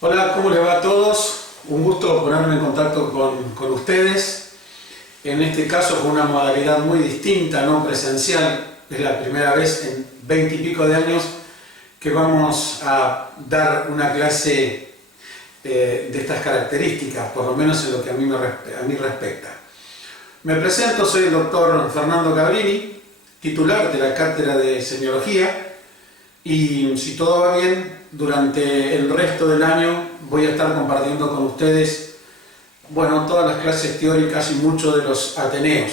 Hola, ¿cómo les va a todos? Un gusto ponerme en contacto con ustedes. En este caso con una modalidad muy distinta, no presencial. Es la primera vez en 20 y pico de años que vamos a dar una clase de estas características, por lo menos en lo que a mí respecta. Me presento, soy el doctor Fernando Cabrini, titular de la Cátedra de Semiología, y si todo va bien, durante el resto del año voy a estar compartiendo con ustedes, todas las clases teóricas y muchos de los ateneos.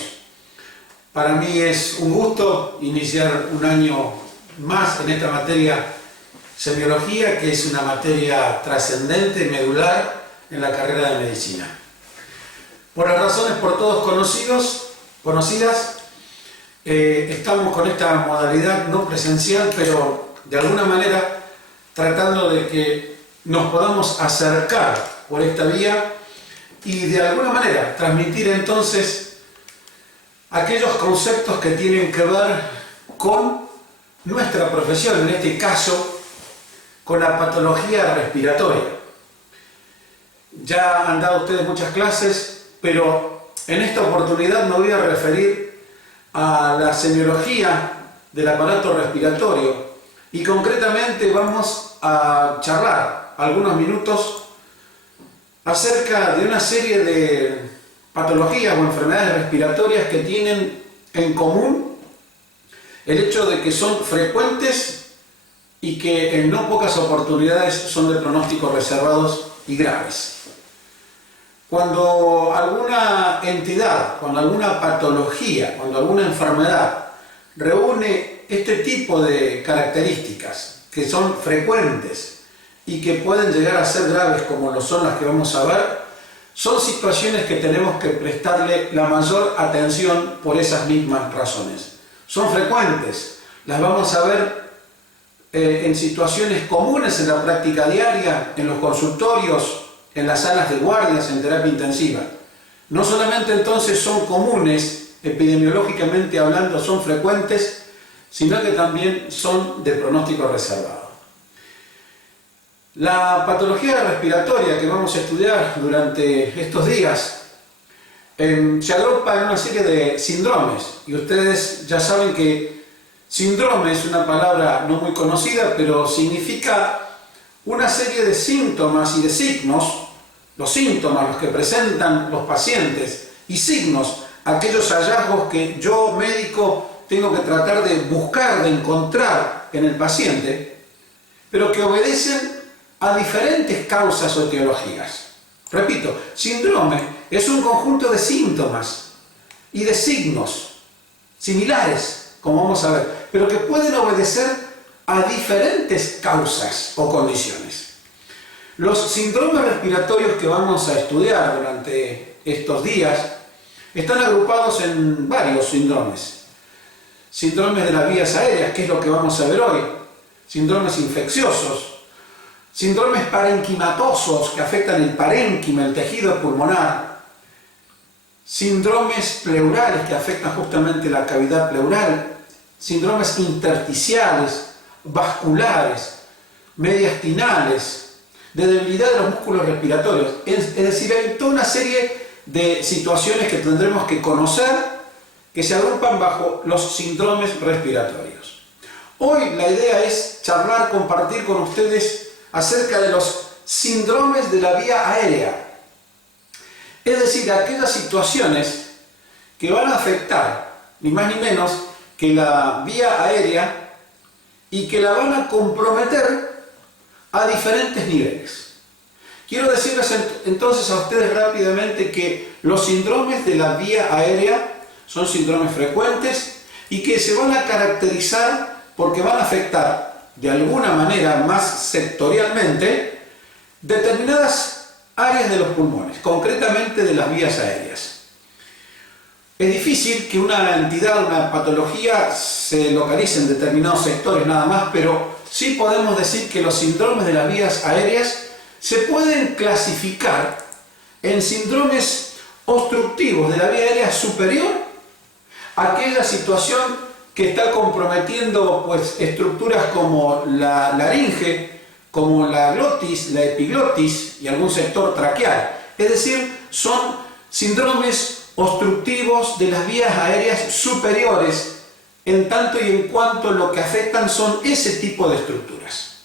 Para mí es un gusto iniciar un año más en esta materia semiología, que es una materia trascendente, medular en la carrera de medicina. Por las razones por todos conocidas, estamos con esta modalidad no presencial, pero de alguna manera tratando de que nos podamos acercar por esta vía y de alguna manera transmitir entonces aquellos conceptos que tienen que ver con nuestra profesión, en este caso con la patología respiratoria. Ya han dado ustedes muchas clases, pero en esta oportunidad me voy a referir a la semiología del aparato respiratorio y concretamente vamos a charlar algunos minutos acerca de una serie de patologías o enfermedades respiratorias que tienen en común el hecho de que son frecuentes y que en no pocas oportunidades son de pronósticos reservados y graves. Cuando alguna entidad, cuando alguna patología, cuando alguna enfermedad reúne este tipo de características que son frecuentes y que pueden llegar a ser graves como lo son las que vamos a ver, son situaciones que tenemos que prestarle la mayor atención por esas mismas razones. Son frecuentes, las vamos a ver en situaciones comunes en la práctica diaria, en los consultorios, en las salas de guardias, en terapia intensiva. No solamente entonces son comunes, epidemiológicamente hablando, son frecuentes, sino que también son de pronóstico reservado. La patología respiratoria que vamos a estudiar durante estos días se agrupa en una serie de síndromes, y ustedes ya saben que síndrome es una palabra no muy conocida, pero significa una serie de síntomas y de signos, los síntomas, los que presentan los pacientes, y signos, aquellos hallazgos que yo, médico, tengo que tratar de buscar, de encontrar en el paciente, pero que obedecen a diferentes causas o etiologías. Repito, síndrome es un conjunto de síntomas y de signos similares, como vamos a ver, pero que pueden obedecer a diferentes causas o condiciones. Los síndromes respiratorios que vamos a estudiar durante estos días están agrupados en varios síndromes. Síndromes de las vías aéreas, que es lo que vamos a ver hoy, síndromes infecciosos, síndromes parenquimatosos que afectan el parénquima, el tejido pulmonar, síndromes pleurales que afectan justamente la cavidad pleural, síndromes intersticiales, vasculares, mediastinales, de debilidad de los músculos respiratorios. Es decir, hay toda una serie de situaciones que tendremos que conocer que se agrupan bajo los síndromes respiratorios. Hoy la idea es charlar, compartir con ustedes acerca de los síndromes de la vía aérea. Es decir, aquellas situaciones que van a afectar, ni más ni menos, que la vía aérea y que la van a comprometer a diferentes niveles. Quiero decirles entonces a ustedes rápidamente que los síndromes de la vía aérea son síndromes frecuentes y que se van a caracterizar porque van a afectar de alguna manera más sectorialmente determinadas áreas de los pulmones, concretamente de las vías aéreas. Es difícil que una entidad, una patología se localice en determinados sectores nada más, pero sí podemos decir que los síndromes de las vías aéreas se pueden clasificar en síndromes obstructivos de la vía aérea superior, aquella situación que está comprometiendo estructuras como la laringe, como la glotis, la epiglotis y algún sector traqueal. Es decir, son síndromes obstructivos de las vías aéreas superiores, en tanto y en cuanto lo que afectan son ese tipo de estructuras.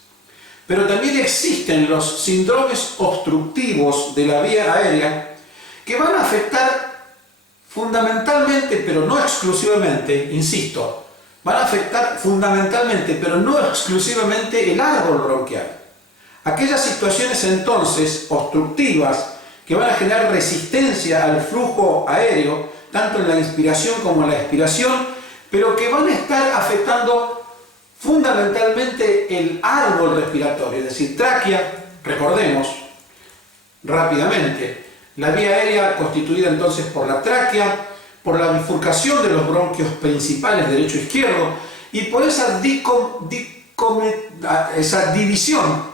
Pero también existen los síndromes obstructivos de la vía aérea que van a afectar fundamentalmente, pero no exclusivamente, insisto, van a afectar fundamentalmente, pero no exclusivamente el árbol bronquial. Aquellas situaciones entonces obstructivas que van a generar resistencia al flujo aéreo, tanto en la inspiración como en la expiración, pero que van a estar afectando fundamentalmente el árbol respiratorio, es decir, tráquea. Recordemos rápidamente, la vía aérea constituida entonces por la tráquea, por la bifurcación de los bronquios principales derecho-izquierdo y por esa división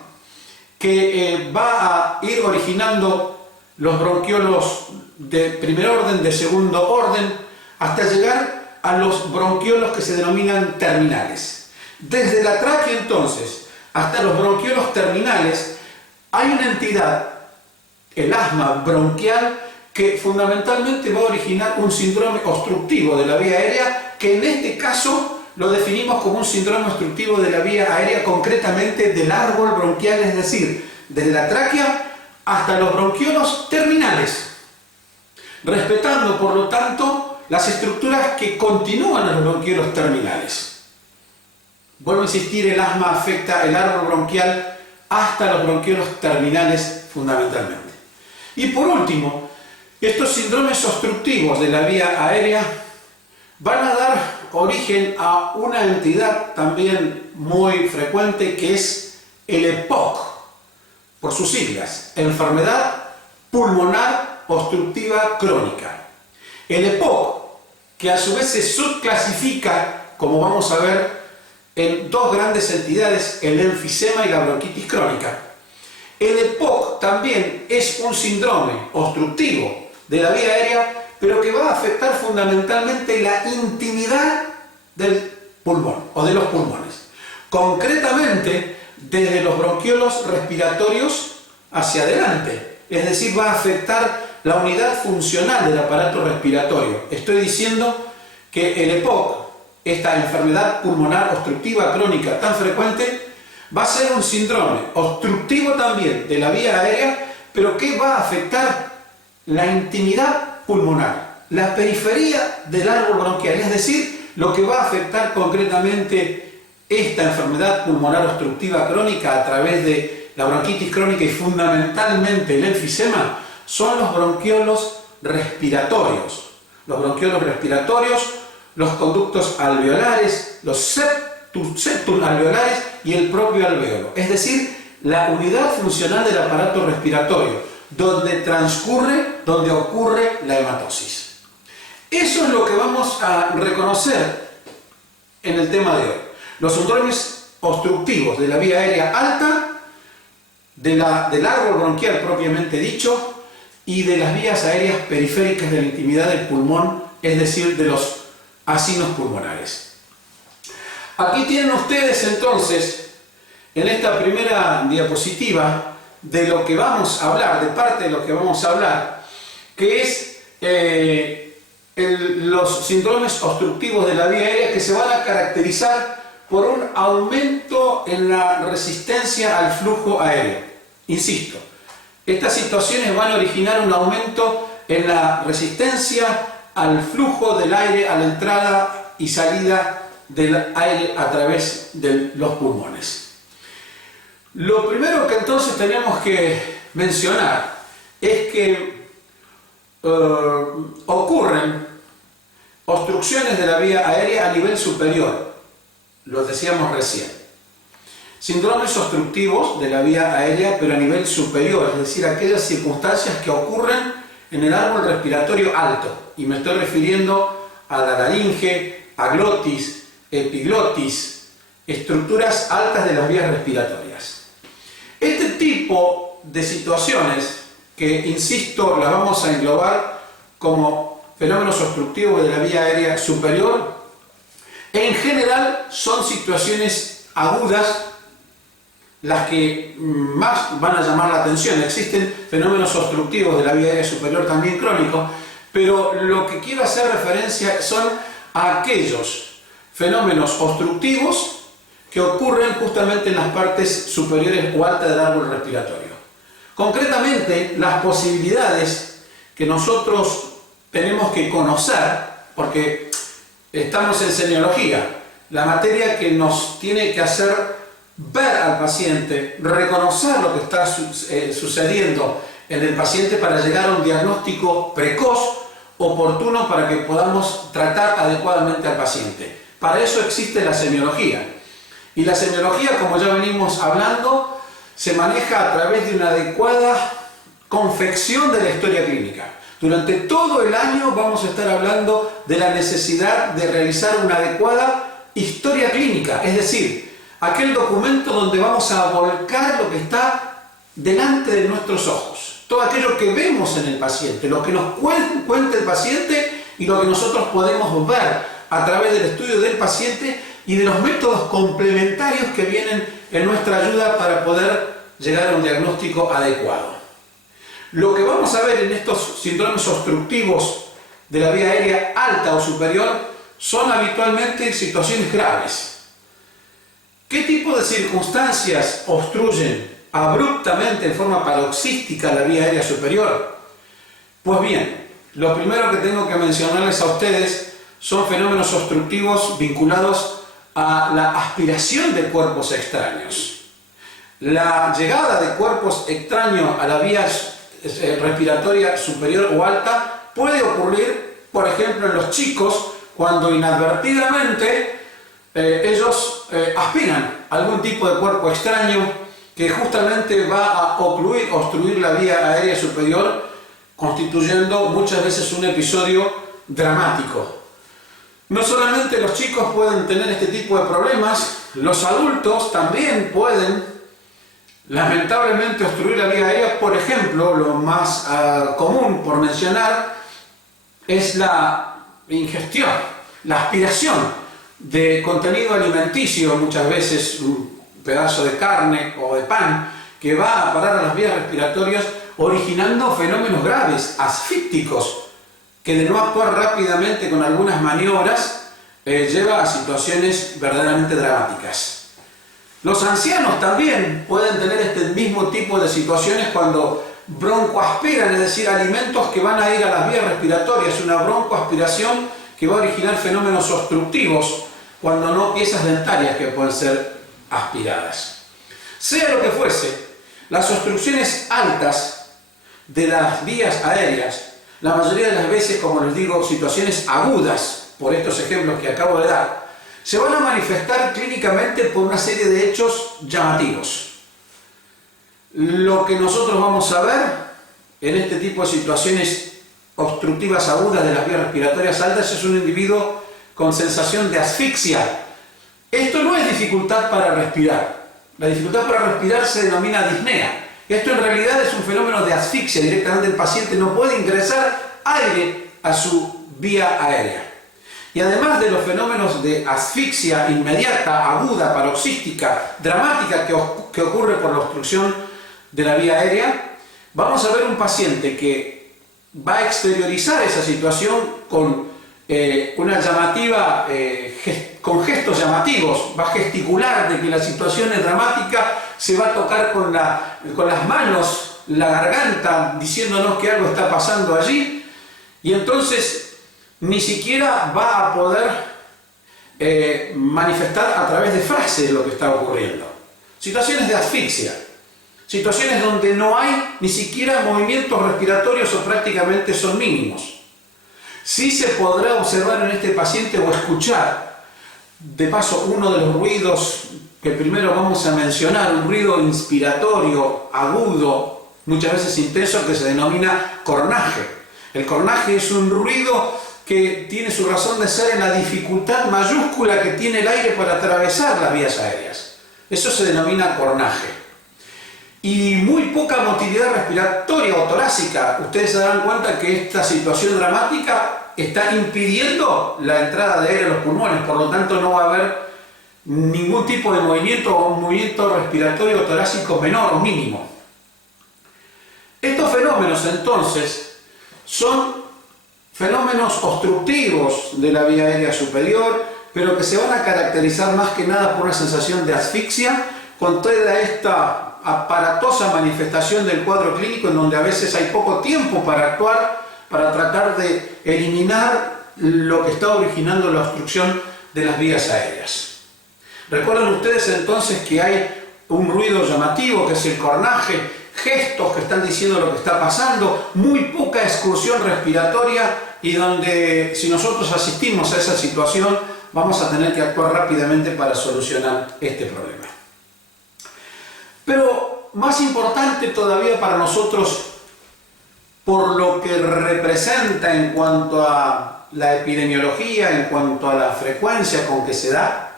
que va a ir originando los bronquiolos de primer orden, de segundo orden, hasta llegar a los bronquiolos que se denominan terminales. Desde la tráquea entonces hasta los bronquiolos terminales hay una entidad, el asma bronquial, que fundamentalmente va a originar un síndrome obstructivo de la vía aérea, que en este caso lo definimos como un síndrome obstructivo de la vía aérea, concretamente del árbol bronquial, es decir, desde la tráquea hasta los bronquiolos terminales, respetando por lo tanto las estructuras que continúan a los bronquiolos terminales. Vuelvo a insistir, el asma afecta el árbol bronquial hasta los bronquiolos terminales fundamentalmente. Y por último, estos síndromes obstructivos de la vía aérea van a dar origen a una entidad también muy frecuente, que es el EPOC, por sus siglas, enfermedad pulmonar obstructiva crónica. El EPOC, que a su vez se subclasifica, como vamos a ver, en dos grandes entidades, el enfisema y la bronquitis crónica. El EPOC también es un síndrome obstructivo de la vía aérea, pero que va a afectar fundamentalmente la intimidad del pulmón o de los pulmones. Concretamente, desde los bronquiolos respiratorios hacia adelante. Es decir, va a afectar la unidad funcional del aparato respiratorio. Estoy diciendo que el EPOC, esta enfermedad pulmonar obstructiva crónica tan frecuente, va a ser un síndrome obstructivo también de la vía aérea, pero que va a afectar la intimidad pulmonar, la periferia del árbol bronquial, es decir, lo que va a afectar concretamente esta enfermedad pulmonar obstructiva crónica a través de la bronquitis crónica y fundamentalmente el enfisema, son los bronquiolos respiratorios. Los bronquiolos respiratorios, los conductos alveolares, los septum alveolares y el propio alveolo, es decir, la unidad funcional del aparato respiratorio, donde ocurre la hematosis. Eso es lo que vamos a reconocer en el tema de hoy. Los síndromes obstructivos de la vía aérea alta, del árbol bronquial propiamente dicho, y de las vías aéreas periféricas de la intimidad del pulmón, es decir, de los asinos pulmonares. Aquí tienen ustedes entonces, en esta primera diapositiva, de lo que vamos a hablar, de parte de lo que vamos a hablar, que es los síndromes obstructivos de la vía aérea, que se van a caracterizar por un aumento en la resistencia al flujo aéreo. Insisto, estas situaciones van a originar un aumento en la resistencia al flujo del aire, a la entrada y salida del aire a través de los pulmones. Lo primero que entonces tenemos que mencionar es que ocurren obstrucciones de la vía aérea a nivel superior, lo decíamos recién. Síndromes obstructivos de la vía aérea, pero a nivel superior, es decir, aquellas circunstancias que ocurren en el árbol respiratorio alto. Y me estoy refiriendo a la laringe, a glotis, epiglotis, estructuras altas de las vías respiratorias. Este tipo de situaciones, que insisto, las vamos a englobar como fenómenos obstructivos de la vía aérea superior, en general son situaciones agudas las que más van a llamar la atención. Existen fenómenos obstructivos de la vía aérea superior también crónicos, pero lo que quiero hacer referencia son a aquellos fenómenos obstructivos que ocurren justamente en las partes superiores o altas del árbol respiratorio. Concretamente, las posibilidades que nosotros tenemos que conocer, porque estamos en semiología, la materia que nos tiene que hacer ver al paciente, reconocer lo que está sucediendo en el paciente para llegar a un diagnóstico precoz, oportuno, para que podamos tratar adecuadamente al paciente. Para eso existe la semiología. Y la semiología, como ya venimos hablando, se maneja a través de una adecuada confección de la historia clínica. Durante todo el año vamos a estar hablando de la necesidad de realizar una adecuada historia clínica, es decir, aquel documento donde vamos a volcar lo que está delante de nuestros ojos, todo aquello que vemos en el paciente, lo que nos cuenta el paciente y lo que nosotros podemos ver a través del estudio del paciente y de los métodos complementarios que vienen en nuestra ayuda para poder llegar a un diagnóstico adecuado. Lo que vamos a ver en estos síndromes obstructivos de la vía aérea alta o superior son habitualmente situaciones graves. ¿Qué tipo de circunstancias obstruyen abruptamente en forma paroxística la vía aérea superior? Pues bien, lo primero que tengo que mencionarles a ustedes son fenómenos obstructivos vinculados a la aspiración de cuerpos extraños. La llegada de cuerpos extraños a la vía respiratoria superior o alta puede ocurrir, por ejemplo, en los chicos cuando inadvertidamente ellos aspiran a algún tipo de cuerpo extraño que justamente va a obstruir la vía aérea superior, constituyendo muchas veces un episodio dramático. No solamente los chicos pueden tener este tipo de problemas, los adultos también pueden lamentablemente obstruir la vía aérea. Por ejemplo, lo más común por mencionar es la ingestión, la aspiración de contenido alimenticio, muchas veces un pedazo de carne o de pan que va a parar a las vías respiratorias, originando fenómenos graves, asfícticos, que de no actuar rápidamente con algunas maniobras lleva a situaciones verdaderamente dramáticas. Los ancianos también pueden tener este mismo tipo de situaciones cuando broncoaspiran, es decir, alimentos que van a ir a las vías respiratorias, una broncoaspiración que va a originar fenómenos obstructivos, cuando no piezas dentarias que pueden ser aspiradas. Sea lo que fuese, las obstrucciones altas de las vías aéreas, la mayoría de las veces, como les digo, situaciones agudas, por estos ejemplos que acabo de dar, se van a manifestar clínicamente por una serie de hechos llamativos. Lo que nosotros vamos a ver en este tipo de situaciones obstructivas agudas de las vías respiratorias altas es un individuo con sensación de asfixia. Esto no es dificultad para respirar. La dificultad para respirar se denomina disnea. Esto en realidad es un fenómeno de asfixia. Directamente el paciente no puede ingresar aire a su vía aérea. Y además de los fenómenos de asfixia inmediata, aguda, paroxística, dramática que ocurre por la obstrucción de la vía aérea, vamos a ver un paciente que va a exteriorizar esa situación con una llamativa, con gestos llamativos, va a gesticular de que la situación es dramática, se va a tocar con las manos la garganta diciéndonos que algo está pasando allí, y entonces ni siquiera va a poder manifestar a través de frases lo que está ocurriendo. Situaciones de asfixia, situaciones donde no hay ni siquiera movimientos respiratorios o prácticamente son mínimos. Sí se podrá observar en este paciente o escuchar, de paso, uno de los ruidos que primero vamos a mencionar, un ruido inspiratorio, agudo, muchas veces intenso, que se denomina cornaje. El cornaje es un ruido que tiene su razón de ser en la dificultad mayúscula que tiene el aire para atravesar las vías aéreas. Eso se denomina cornaje. Y muy poca motilidad respiratoria o torácica. Ustedes se darán cuenta que esta situación dramática está impidiendo la entrada de aire a los pulmones, por lo tanto no va a haber ningún tipo de movimiento o un movimiento respiratorio torácico menor o mínimo. Estos fenómenos entonces son fenómenos obstructivos de la vía aérea superior, pero que se van a caracterizar más que nada por una sensación de asfixia, con toda esta aparatosa manifestación del cuadro clínico en donde a veces hay poco tiempo para actuar, para tratar de eliminar lo que está originando la obstrucción de las vías aéreas. Recuerden ustedes entonces que hay un ruido llamativo que es el cornaje, gestos que están diciendo lo que está pasando, muy poca excursión respiratoria y donde si nosotros asistimos a esa situación vamos a tener que actuar rápidamente para solucionar este problema. Pero más importante todavía para nosotros, por lo que representa en cuanto a la epidemiología, en cuanto a la frecuencia con que se da,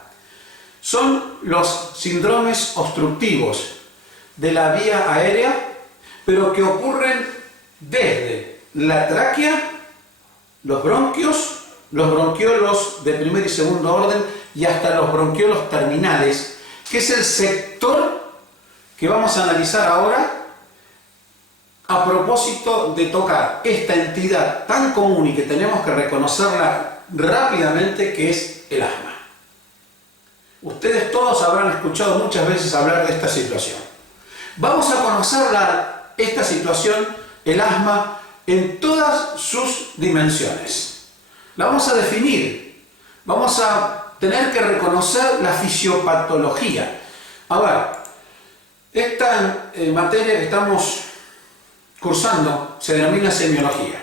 son los síndromes obstructivos de la vía aérea, pero que ocurren desde la tráquea, los bronquios, los bronquiolos de primer y segundo orden y hasta los bronquiolos terminales, que es el sector que vamos a analizar ahora a propósito de tocar esta entidad tan común y que tenemos que reconocerla rápidamente, que es el asma. Ustedes todos habrán escuchado muchas veces hablar de esta situación. Vamos a conocer esta situación, el asma, en todas sus dimensiones. La vamos a definir. Vamos a tener que reconocer la fisiopatología. Ahora, esta materia que estamos cursando se denomina semiología.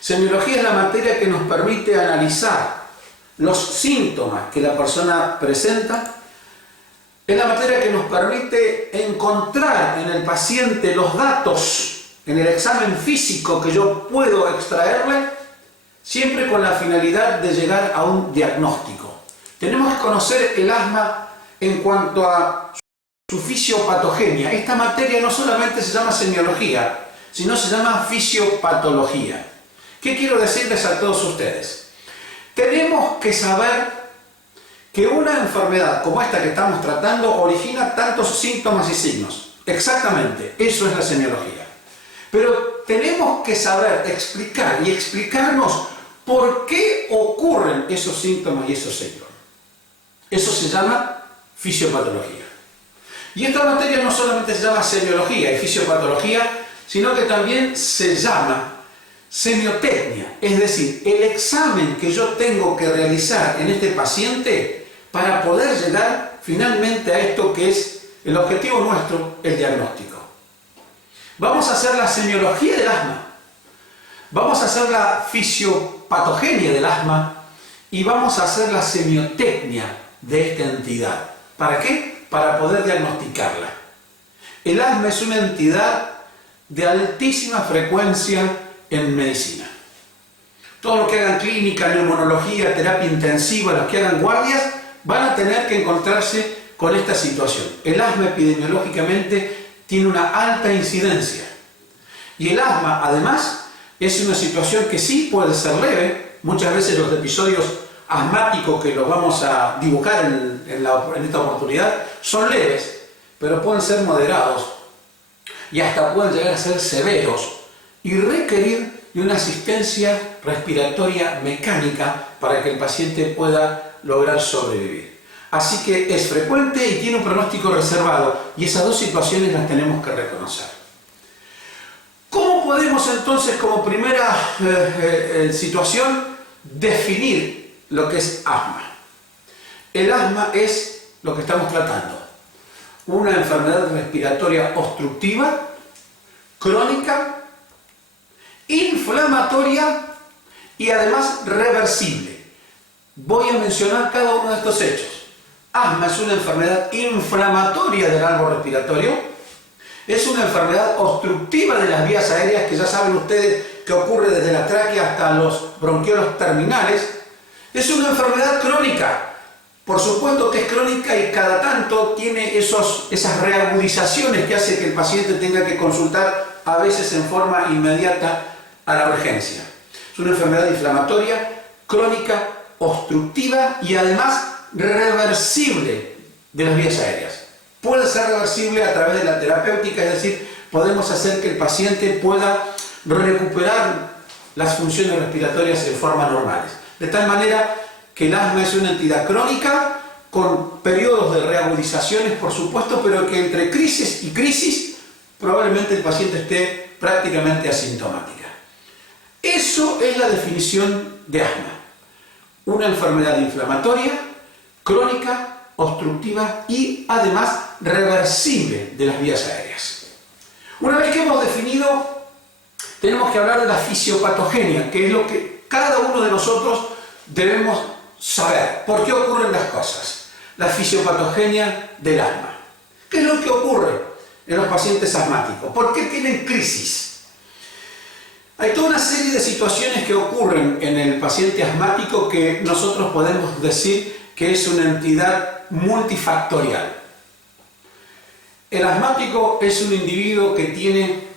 Semiología es la materia que nos permite analizar los síntomas que la persona presenta. Es la materia que nos permite encontrar en el paciente los datos en el examen físico que yo puedo extraerle, siempre con la finalidad de llegar a un diagnóstico. Tenemos que conocer el asma en cuanto a su fisiopatogenia. Esta materia no solamente se llama semiología, sino se llama fisiopatología. ¿Qué quiero decirles a todos ustedes? Tenemos que saber que una enfermedad como esta que estamos tratando origina tantos síntomas y signos. Exactamente, eso es la semiología. Pero tenemos que saber explicar y explicarnos por qué ocurren esos síntomas y esos signos. Eso se llama fisiopatología. Y esta materia no solamente se llama semiología y fisiopatología, sino que también se llama semiotecnia, es decir, el examen que yo tengo que realizar en este paciente para poder llegar finalmente a esto que es el objetivo nuestro, el diagnóstico. Vamos a hacer la semiología del asma, vamos a hacer la fisiopatogenia del asma y vamos a hacer la semiotecnia de esta entidad. ¿Para qué? Para poder diagnosticarla. El asma es una entidad de altísima frecuencia en medicina. Todos los que hagan clínica, neumonología, terapia intensiva, los que hagan guardias, van a tener que encontrarse con esta situación. El asma epidemiológicamente tiene una alta incidencia. Y el asma, además, es una situación que sí puede ser leve. Muchas veces los episodios asmáticos que los vamos a dibujar en esta oportunidad son leves, pero pueden ser moderados y hasta pueden llegar a ser severos y requerir de una asistencia respiratoria mecánica para que el paciente pueda lograr sobrevivir. Así que es frecuente y tiene un pronóstico reservado, y esas dos situaciones las tenemos que reconocer. ¿Cómo podemos entonces, como primera situación, definir lo que es asma? El asma es lo que estamos tratando: una enfermedad respiratoria obstructiva, crónica, inflamatoria y además reversible. Voy a mencionar cada uno de estos hechos. Asma es una enfermedad inflamatoria del árbol respiratorio, es una enfermedad obstructiva de las vías aéreas, que ya saben ustedes que ocurre desde la tráquea hasta los bronquiolos terminales. Es una enfermedad crónica, por supuesto que es crónica, y cada tanto tiene esas reagudizaciones que hace que el paciente tenga que consultar a veces en forma inmediata a la urgencia. Es una enfermedad inflamatoria, crónica, obstructiva y además reversible de las vías aéreas. Puede ser reversible a través de la terapéutica, es decir, podemos hacer que el paciente pueda recuperar las funciones respiratorias en forma normales. De tal manera que el asma es una entidad crónica con periodos de reagudizaciones, por supuesto, pero que entre crisis y crisis probablemente el paciente esté prácticamente asintomática. Eso es la definición de asma. Una enfermedad inflamatoria, crónica, obstructiva y además reversible de las vías aéreas. Una vez que hemos definido, tenemos que hablar de la fisiopatogenia, que es lo que cada uno de nosotros debemos saber. ¿Por qué ocurren las cosas? La fisiopatogenia del asma. ¿Qué es lo que ocurre en los pacientes asmáticos? ¿Por qué tienen crisis? Hay toda una serie de situaciones que ocurren en el paciente asmático que nosotros podemos decir que es una entidad multifactorial. El asmático es un individuo que tiene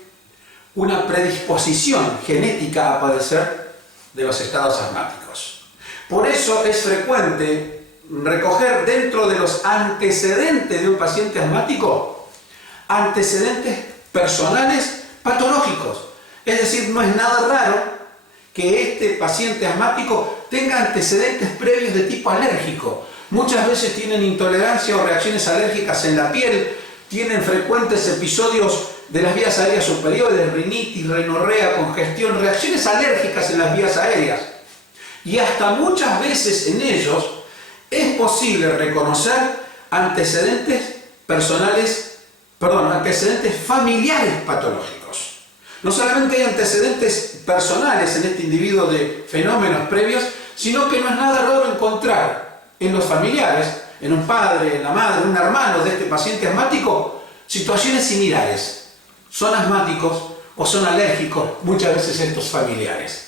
una predisposición genética a padecer de los estados asmáticos. Por eso es frecuente recoger dentro de los antecedentes de un paciente asmático antecedentes personales patológicos. Es decir, no es nada raro que este paciente asmático tenga antecedentes previos de tipo alérgico. Muchas veces tienen intolerancia o reacciones alérgicas en la piel, tienen frecuentes episodios de las vías aéreas superiores, rinitis, rinorrea, congestión, reacciones alérgicas en las vías aéreas. Y hasta muchas veces en ellos es posible reconocer antecedentes antecedentes familiares patológicos. No solamente hay antecedentes personales en este individuo de fenómenos previos, sino que no es nada raro encontrar en los familiares, en un padre, en la madre, en un hermano de este paciente asmático, situaciones similares. Son asmáticos o son alérgicos muchas veces estos familiares.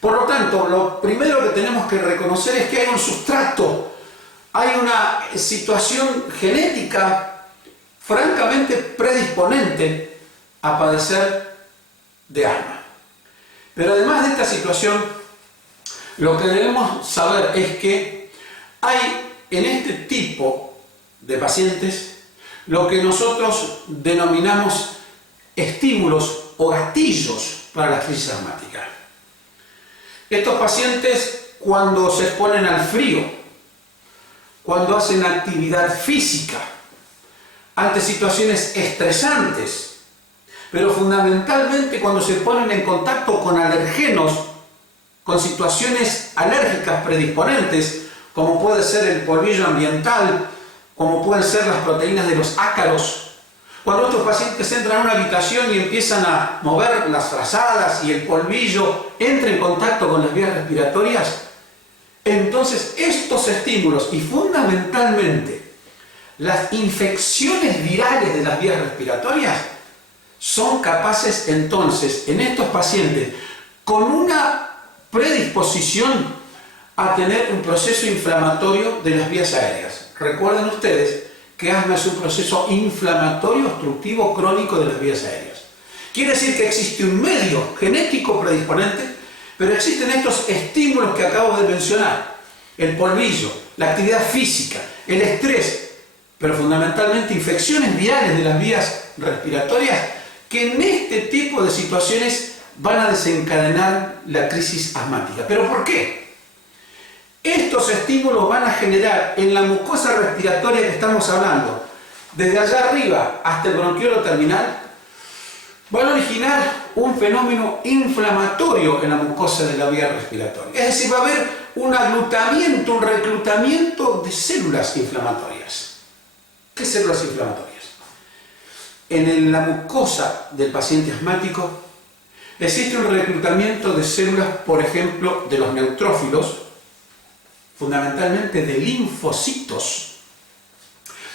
Por lo tanto, lo primero que tenemos que reconocer es que hay un sustrato, hay una situación genética francamente predisponente a padecer de asma. Pero además de esta situación, lo que debemos saber es que hay en este tipo de pacientes lo que nosotros denominamos estímulos o gatillos para la crisis asmática. Estos pacientes, cuando se exponen al frío, cuando hacen actividad física, ante situaciones estresantes, pero fundamentalmente cuando se ponen en contacto con alergenos, con situaciones alérgicas predisponentes, como puede ser el polvillo ambiental, como pueden ser las proteínas de los ácaros. Cuando estos pacientes entran a una habitación y empiezan a mover las frazadas y el polvillo entra en contacto con las vías respiratorias, entonces estos estímulos y fundamentalmente las infecciones virales de las vías respiratorias son capaces entonces en estos pacientes con una predisposición a tener un proceso inflamatorio de las vías aéreas. Recuerden ustedes que asma es un proceso inflamatorio obstructivo crónico de las vías aéreas. Quiere decir que existe un medio genético predisponente, pero existen estos estímulos que acabo de mencionar: el polvillo, la actividad física, el estrés, pero fundamentalmente infecciones virales de las vías respiratorias que en este tipo de situaciones van a desencadenar la crisis asmática. ¿Pero por qué? Estos estímulos van a generar en la mucosa respiratoria que estamos hablando, desde allá arriba hasta el bronquiolo terminal, van a originar un fenómeno inflamatorio en la mucosa de la vía respiratoria. Es decir, va a haber un agrutamiento, un reclutamiento de células inflamatorias. ¿Qué células inflamatorias? En la mucosa del paciente asmático existe un reclutamiento de células, por ejemplo, de los neutrófilos, fundamentalmente de linfocitos.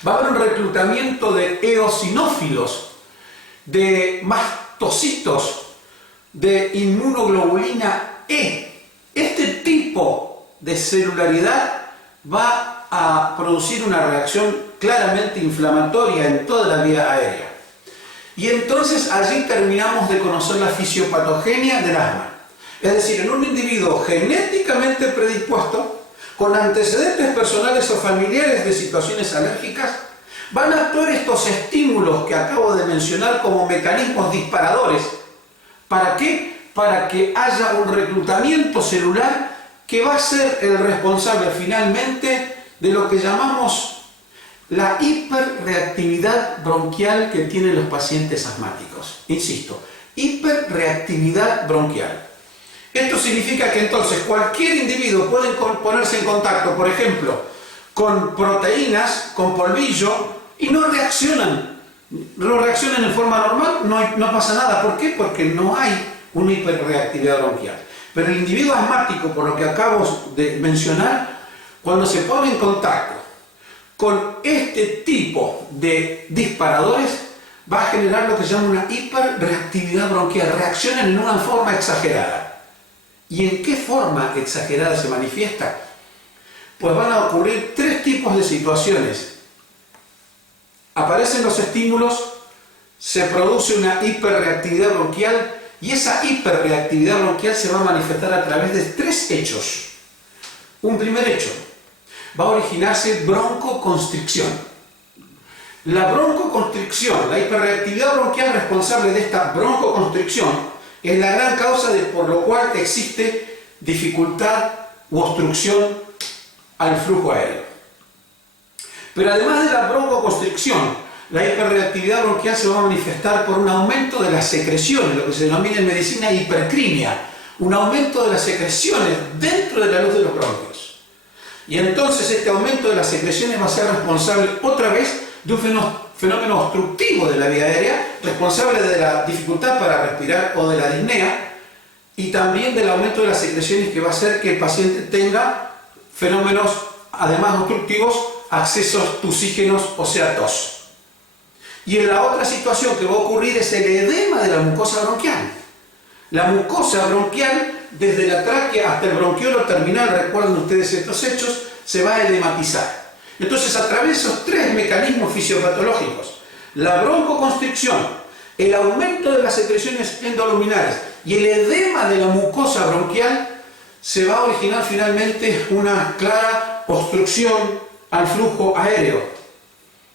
Va a haber un reclutamiento de eosinófilos, de mastocitos, de inmunoglobulina E. Este tipo de celularidad va a producir una reacción claramente inflamatoria en toda la vía aérea. Y entonces allí terminamos de conocer la fisiopatogenia del asma. Es decir, en un individuo genéticamente predispuesto con antecedentes personales o familiares de situaciones alérgicas, van a actuar estos estímulos que acabo de mencionar como mecanismos disparadores. ¿Para qué? Para que haya un reclutamiento celular que va a ser el responsable finalmente de lo que llamamos la hiperreactividad bronquial que tienen los pacientes asmáticos. Insisto, hiperreactividad bronquial. Esto significa que entonces cualquier individuo puede ponerse en contacto, por ejemplo, con proteínas, con polvillo, y no reaccionan en forma normal, no pasa nada. ¿Por qué? Porque no hay una hiperreactividad bronquial. Pero el individuo asmático, por lo que acabo de mencionar, cuando se pone en contacto con este tipo de disparadores, va a generar lo que se llama una hiperreactividad bronquial. Reaccionan en una forma exagerada. ¿Y en qué forma exagerada se manifiesta? Pues van a ocurrir tres tipos de situaciones. Aparecen los estímulos, se produce una hiperreactividad bronquial y esa hiperreactividad bronquial se va a manifestar a través de tres hechos. Un primer hecho, va a originarse broncoconstricción. La broncoconstricción, la hiperreactividad bronquial responsable de esta broncoconstricción, es la gran causa por lo cual existe dificultad u obstrucción al flujo aéreo. Pero además de la broncoconstricción, la hiperreactividad bronquial se va a manifestar por un aumento de las secreciones, lo que se denomina en medicina hipercrimia, un aumento de las secreciones dentro de la luz de los bronquios. Y entonces este aumento de las secreciones va a ser responsable otra vez de un fenómeno obstructivo de la vía aérea, responsable de la dificultad para respirar o de la disnea, y también del aumento de las secreciones que va a hacer que el paciente tenga fenómenos, además obstructivos, accesos tusígenos, o sea, tos. Y en la otra situación que va a ocurrir es el edema de la mucosa bronquial. La mucosa bronquial, desde la tráquea hasta el bronquiolo terminal, recuerden ustedes estos hechos, se va a edematizar. Entonces, a través de esos tres mecanismos fisiopatológicos, la broncoconstricción, el aumento de las secreciones endoluminales y el edema de la mucosa bronquial, se va a originar finalmente una clara obstrucción al flujo aéreo,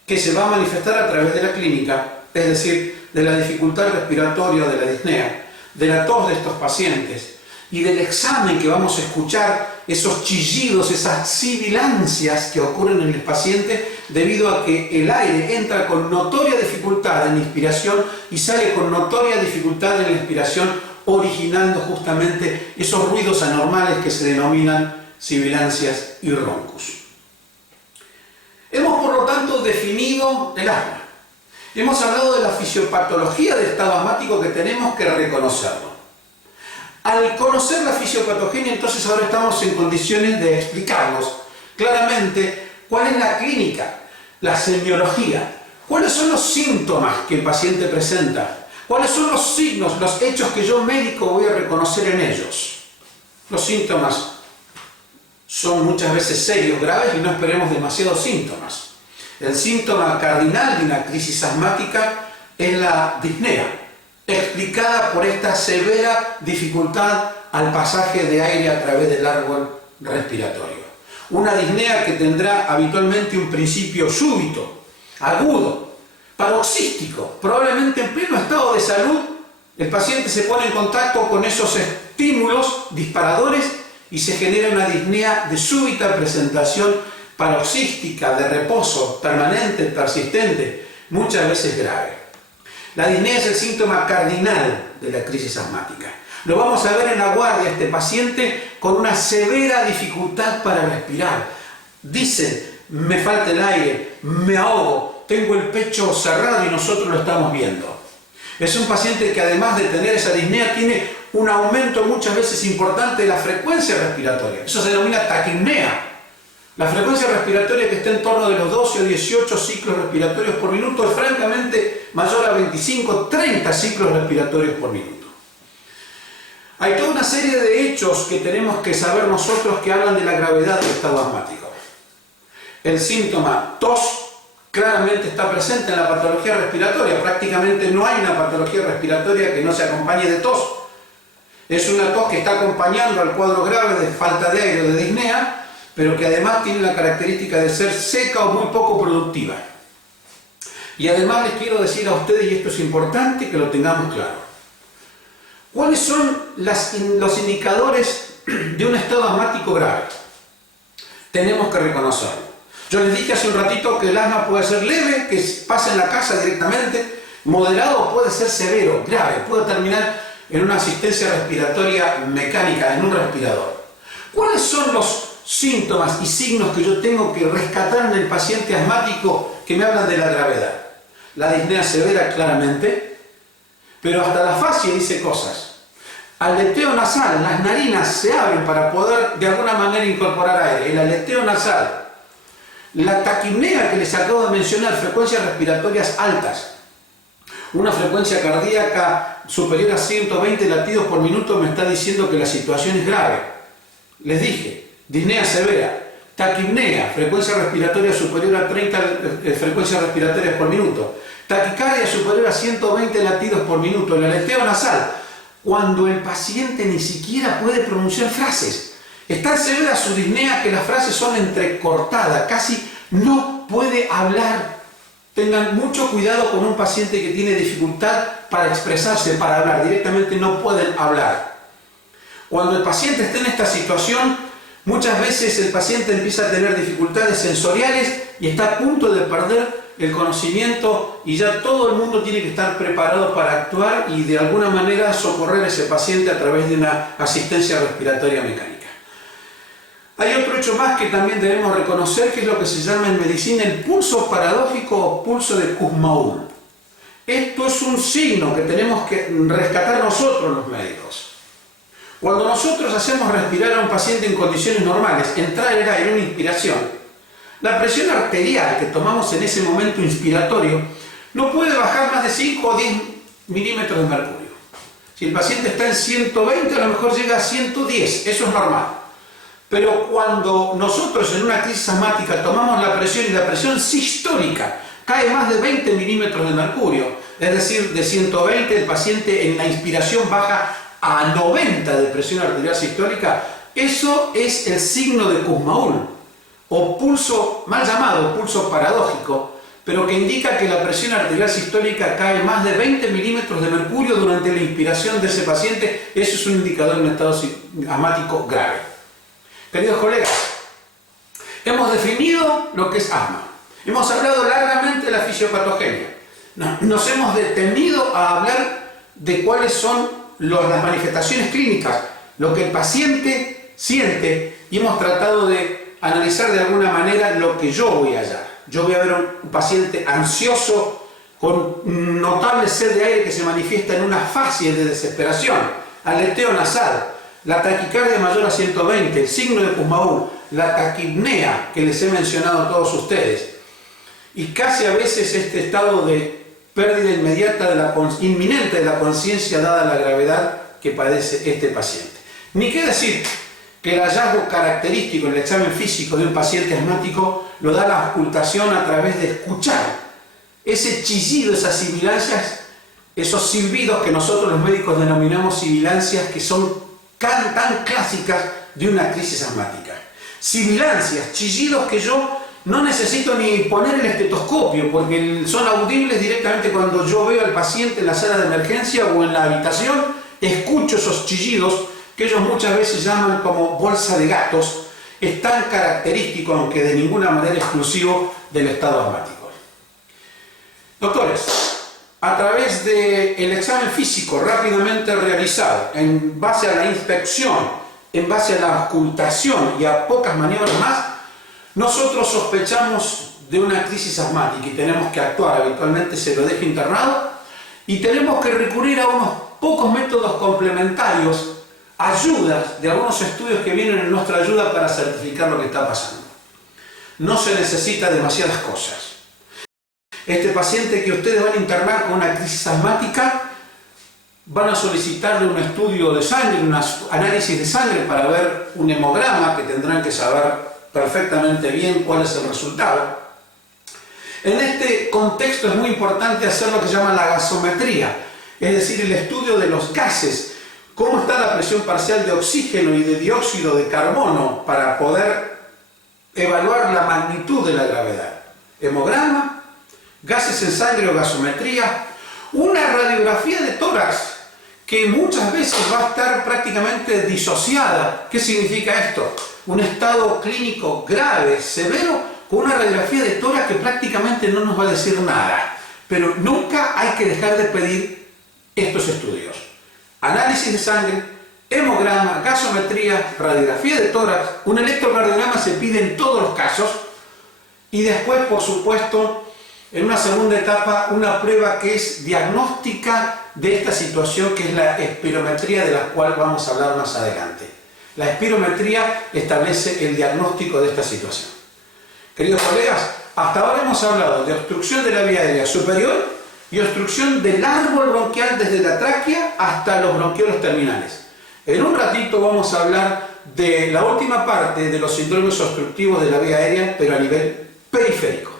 que se va a manifestar a través de la clínica, es decir, de la dificultad respiratoria o de la disnea, de la tos de estos pacientes y del examen que vamos a escuchar, esos chillidos, esas sibilancias que ocurren en el paciente debido a que el aire entra con notoria dificultad en la inspiración y sale con notoria dificultad en la expiración, originando justamente esos ruidos anormales que se denominan sibilancias y roncos. Hemos, por lo tanto, definido el asma. Hemos hablado de la fisiopatología del estado asmático que tenemos que reconocerlo. Al conocer la fisiopatogenia, entonces ahora estamos en condiciones de explicarnos claramente cuál es la clínica, la semiología, cuáles son los síntomas que el paciente presenta, cuáles son los signos, los hechos que yo médico voy a reconocer en ellos. Los síntomas son muchas veces serios, graves y no esperemos demasiados síntomas. El síntoma cardinal de una crisis asmática es la disnea, explicada por esta severa dificultad al pasaje de aire a través del árbol respiratorio. Una disnea que tendrá habitualmente un principio súbito, agudo, paroxístico, probablemente en pleno estado de salud. El paciente se pone en contacto con esos estímulos disparadores y se genera una disnea de súbita presentación paroxística, de reposo, permanente, persistente, muchas veces grave. La disnea es el síntoma cardinal de la crisis asmática. Lo vamos a ver en la guardia, este paciente con una severa dificultad para respirar. Dice, me falta el aire, me ahogo, tengo el pecho cerrado y nosotros lo estamos viendo. Es un paciente que además de tener esa disnea tiene un aumento muchas veces importante de la frecuencia respiratoria. Eso se denomina taquipnea. La frecuencia respiratoria que está en torno de los 12 o 18 ciclos respiratorios por minuto es francamente mayor a 25 30 ciclos respiratorios por minuto. Hay toda una serie de hechos que tenemos que saber nosotros que hablan de la gravedad del estado asmático. El síntoma tos claramente está presente en la patología respiratoria. Prácticamente no hay una patología respiratoria que no se acompañe de tos. Es una tos que está acompañando al cuadro grave de falta de aire o de disnea, pero que además tiene la característica de ser seca o muy poco productiva. Y además les quiero decir a ustedes, y esto es importante que lo tengamos claro, ¿cuáles son los indicadores de un estado asmático grave? Tenemos que reconocerlo. Yo les dije hace un ratito que el asma puede ser leve, que pasa en la casa directamente, moderado o puede ser severo, grave, puede terminar en una asistencia respiratoria mecánica, en un respirador. ¿Cuáles son los síntomas y signos que yo tengo que rescatar en el paciente asmático que me hablan de la gravedad? La disnea severa, claramente, pero hasta la fascia dice cosas. Aleteo nasal, las narinas se abren para poder de alguna manera incorporar aire, el aleteo nasal. La taquipnea que les acabo de mencionar, frecuencias respiratorias altas. Una frecuencia cardíaca superior a 120 latidos por minuto me está diciendo que la situación es grave. Les dije, disnea severa, taquipnea, frecuencia respiratoria superior a 30 frecuencias respiratorias por minuto, taquicardia superior a 120 latidos por minuto, el aleteo nasal, cuando el paciente ni siquiera puede pronunciar frases. Es tan severa su disnea que las frases son entrecortadas, casi no puede hablar. Tengan mucho cuidado con un paciente que tiene dificultad para expresarse, para hablar, directamente no pueden hablar. Cuando el paciente está en esta situación, muchas veces el paciente empieza a tener dificultades sensoriales y está a punto de perder el conocimiento y ya todo el mundo tiene que estar preparado para actuar y de alguna manera socorrer a ese paciente a través de una asistencia respiratoria mecánica. Hay otro hecho más que también debemos reconocer, que es lo que se llama en medicina el pulso paradójico o pulso de Kussmaul. Esto es un signo que tenemos que rescatar nosotros los médicos. Cuando nosotros hacemos respirar a un paciente en condiciones normales, entrar el aire, una inspiración, la presión arterial que tomamos en ese momento inspiratorio no puede bajar más de 5 o 10 milímetros de mercurio. Si el paciente está en 120, a lo mejor llega a 110, eso es normal. Pero cuando nosotros en una crisis asmática tomamos la presión y la presión sistólica cae más de 20 milímetros de mercurio, es decir, de 120 el paciente en la inspiración baja a 90 de presión arterial sistólica, eso es el signo de Kussmaul, o pulso, mal llamado pulso paradójico, pero que indica que la presión arterial sistólica cae más de 20 milímetros de mercurio durante la inspiración de ese paciente. Eso es un indicador de un estado asmático grave. Queridos colegas, hemos definido lo que es asma. Hemos hablado largamente de la fisiopatogenia. Nos hemos detenido a hablar de cuáles son las manifestaciones clínicas, lo que el paciente siente, y hemos tratado de analizar de alguna manera lo que yo voy a hallar. Yo voy a ver un paciente ansioso, con notable sed de aire que se manifiesta en una fascia de desesperación, aleteo nasal, la taquicardia mayor a 120, el signo de Kussmaul, la taquipnea que les he mencionado a todos ustedes, y casi a veces este estado de pérdida inminente de la conciencia dada la gravedad que padece este paciente. Ni qué decir que el hallazgo característico en el examen físico de un paciente asmático lo da la auscultación a través de escuchar ese chillido, esas sibilancias, esos silbidos que nosotros los médicos denominamos sibilancias, que son tan clásicas de una crisis asmática. Sibilancias, chillidos que yo no necesito ni poner el estetoscopio, porque son audibles directamente cuando yo veo al paciente en la sala de emergencia o en la habitación, escucho esos chillidos que ellos muchas veces llaman como bolsa de gatos. Es tan característico, aunque de ninguna manera exclusivo, del estado asmático. Doctores, a través del examen físico rápidamente realizado, en base a la inspección, en base a la auscultación y a pocas maniobras más, nosotros sospechamos de una crisis asmática y tenemos que actuar. Habitualmente se lo deja internado y tenemos que recurrir a unos pocos métodos complementarios, ayudas de algunos estudios que vienen en nuestra ayuda para certificar lo que está pasando. No se necesita demasiadas cosas. Este paciente que ustedes van a internar con una crisis asmática, van a solicitarle un estudio de sangre, un análisis de sangre para ver un hemograma, que tendrán que saber perfectamente bien cuál es el resultado. En este contexto es muy importante hacer lo que se llama la gasometría, es decir, el estudio de los gases, cómo está la presión parcial de oxígeno y de dióxido de carbono, para poder evaluar la magnitud de la gravedad. Hemograma, gases en sangre o gasometría, una radiografía de tórax, que muchas veces va a estar prácticamente disociada. ¿Qué significa esto? Un estado clínico grave, severo, con una radiografía de tórax que prácticamente no nos va a decir nada. Pero nunca hay que dejar de pedir estos estudios. Análisis de sangre, hemograma, gasometría, radiografía de tórax, un electrocardiograma se pide en todos los casos, y después, por supuesto, en una segunda etapa, una prueba que es diagnóstica de esta situación, que es la espirometría, de la cual vamos a hablar más adelante. La espirometría establece el diagnóstico de esta situación. Queridos colegas, hasta ahora hemos hablado de obstrucción de la vía aérea superior y obstrucción del árbol bronquial desde la tráquea hasta los bronquiolos terminales. En un ratito vamos a hablar de la última parte de los síndromes obstructivos de la vía aérea, pero a nivel periférico.